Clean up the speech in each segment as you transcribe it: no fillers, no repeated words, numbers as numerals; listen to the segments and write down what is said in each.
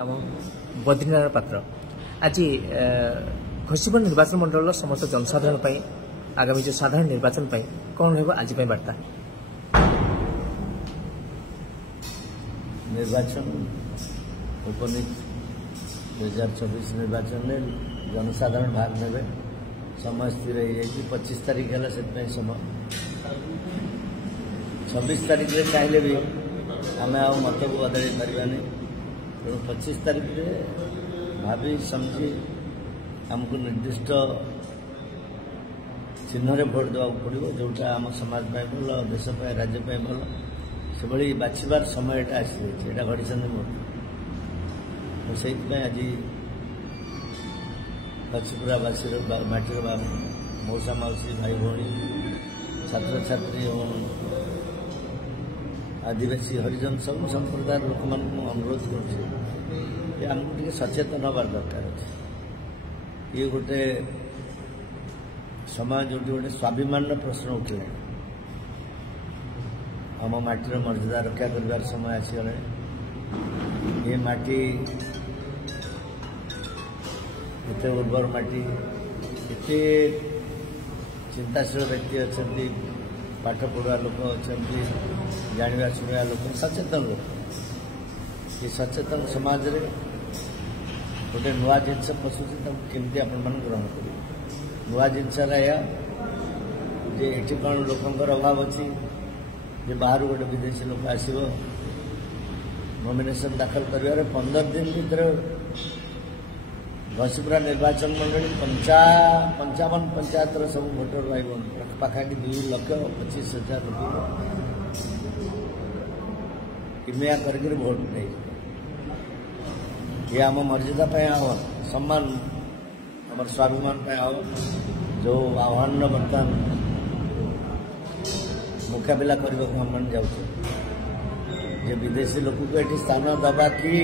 नाम बद्रीनारायण पात्र आज घोषीपुर निर्वाचन मंडल समस्त जनसाधारण आगामी जो साधारण निर्वाचन कौन हो आज बार्ता निर्वाचन उपनिक 2024 निर्वाचन में जनसाधारण भाग ने समय स्थिर हो 25 तारीख है से समय 26 तारीख में चाहिए भी आम मत को बदल पारानी तेणु 25 तारीख में भावी समझी आमको निर्दिष्ट चिन्ह भोट देवा पड़ो जोटा आम समाज भल देश राज्य भल से भाई बाछबार समय आसी घड़ी मोर से आज पछिपुरावासी माटीर मौसा मौसी भाई भाई छात्र छात्री आदिवासी हरिजन सब संप्रदाय लोक मान अनुरोध कर सचेतन हबार दरकार अच्छे ये गोटे समाज जो गोटे स्वाभिमान प्रश्न उठे आम माटीर मर्यादा रक्षा कर समय आसीगला ये माटी एत उर्वर माटी एत चिंताशील व्यक्ति अच्छा पाठ पढ़ा लोक अच्छा जानवा शुणा लोक सचेतन लोक ये सचेतन समाज रे गोटे नुआ जिनस पशुची केमती आपण ग्रहण करेंगे नुआ जिनस जे ये कौन लोकंर अभाव अच्छी जे बाहर गोटे विदेशी लोक आसो नॉमिनेशन दाखल कर 15 दिन भीतर घसीपुरा निर्वाचन मंडली 55 पंचायत सब भोटर भाई पाखापाखि 2,25,000 लोग किमिया करके भोट नहीं ये आम मर्यादा आह्वान सम्मान आम स्वाभिमान आह्वान जो आह्वान बर्तमान मुकाबला करने को हम जाऊँ जे विदेशी लोक को ये स्थान दबा कि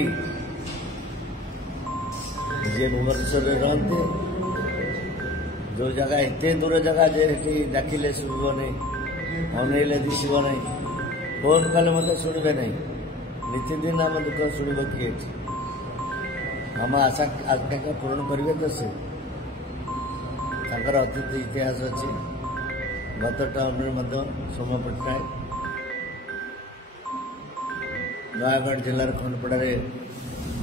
जे भुवनेश्वर रहते जो जगह एत दूर जगह जे डाकिले शुभ नहीं अनैले दिशब नहीं फोन कले मत शुणे नहीं नीतिदिन आम दुख शुणव किए आम आशा आकांक्षा पूरण करेंगे तो से अतीत इतिहास अच्छी गत टर्म सोम पट्टनायक नयागढ़ जिलार खंडपड़ार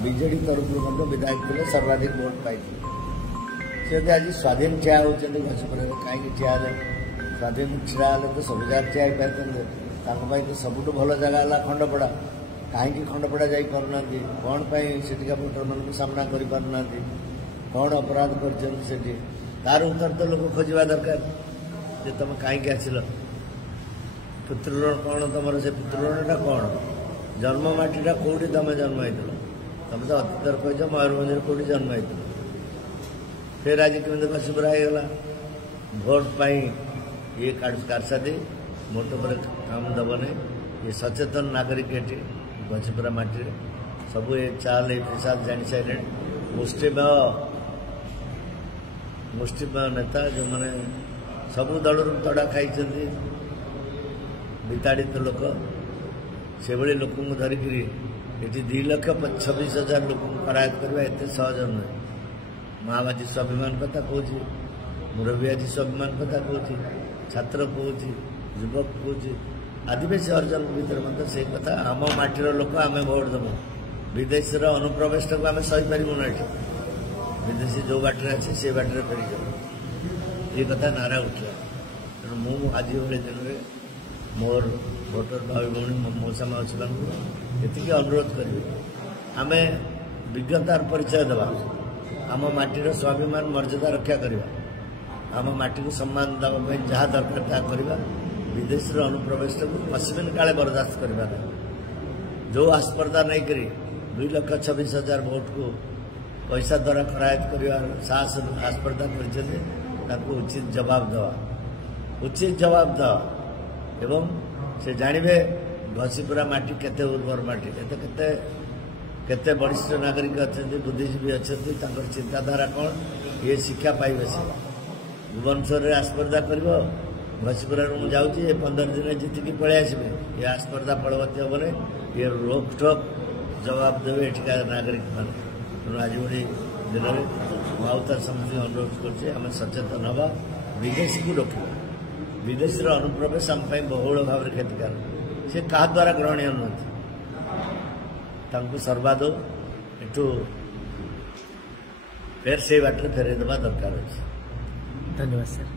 बीजेडी तरफ विधायक थे सर्वाधिक भोट पाई से आज स्वाधीन ठिया होती घसीपुर कहीं ठिया स्वाधीन ठिया तो सब जगह ठिया पाते तो सबुठ भल जगह है खंडपड़ा कहीं खंडपड़ा जाना कौन सेठिका भोटर मान सामना कर पारना कौन अपराध कर तार उत्तर तो लोग खोजा दरकार जे तुम कहीं आसिल पितृऋण कौन तुम से पितृऋणटा कौन जन्म माटीटा कौटी तुम जन्म होता तुम तो अतीतर कह मयूरभंज कौटी जन्म होता फिर आज कमी घसीपुरा होगा भोट पाई ये कारसादी भोट पर काम दबने ये सचेतन नागरिक ये घसीपुरा माटी सब ये चाल ये प्रसाद जानी सारे मुष्टिमेय नेता जो मैंने सबू दल तड़ा खाई विताड़ित लोक से भाई लोक धरिक ये 2,26,000 लोक करायत करवा एत सहज नुहे महाबाजी स्वाभिमान कथा कहूँ मुरब्बी स्वाभिमान कथा कहूँ छात्र कहूँ युवक कहूँ आदिवासी हरिजन भर से कथा आम माटीर लोक आम भोट देव विदेशी अनुप्रवेश को आम सही पारूना ये विदेशी जो बाटर अच्छे से बाटर फेरी जाऊ ये कथा नारा उठा तेणु मु आज भाई दिन में मोर भोटर भाई भौणी मौसा मौसी ये अनुरोध करी आम विज्ञतार परिचय देवा आम माटीर स्वाभिमान मर्यादा रक्षा करवा आम माटी को सम्मान देवाई जहाँ दरकार ता करवा विदेशी अनुप्रवेश को पश्चिम काले बर्दाश्त करवा जो आस्पर्धा नहीं करी 2,26,000 भोट को पैसा द्वारा करायत कर साहस आस्पर्धा कर उचित जवाब दवा उचित जवाब दवा एवं से जानवे घसीपुरा माटी केते उर्वर माटी केते वरिष्ठ नागरिक अच्छा बुद्धिजीवी अच्छा चिंताधारा कौन ये शिक्षा पाइबे से भुवनेश्वर आस्पर्धा कर घसीपुरा जाऊँगी 15 दिन जीतिकी पलि आसबे ये आस्पर्धा फलवती हे ये रोकठोक जवाब देवे एठिका नागरिक मान तेणु आज गोटे दिन में मुझे समस्त अनुरोध कर सचेतन हवा विदेशी को रोक विदेशी अनुप्रवेश आम बहुल भाव में क्षतिकारक से क्या द्वारा ग्रहणीय नुहति सर्वादो एठू फेर से बाटर फेरईदेवा दरकार अच्छे। धन्यवाद सर।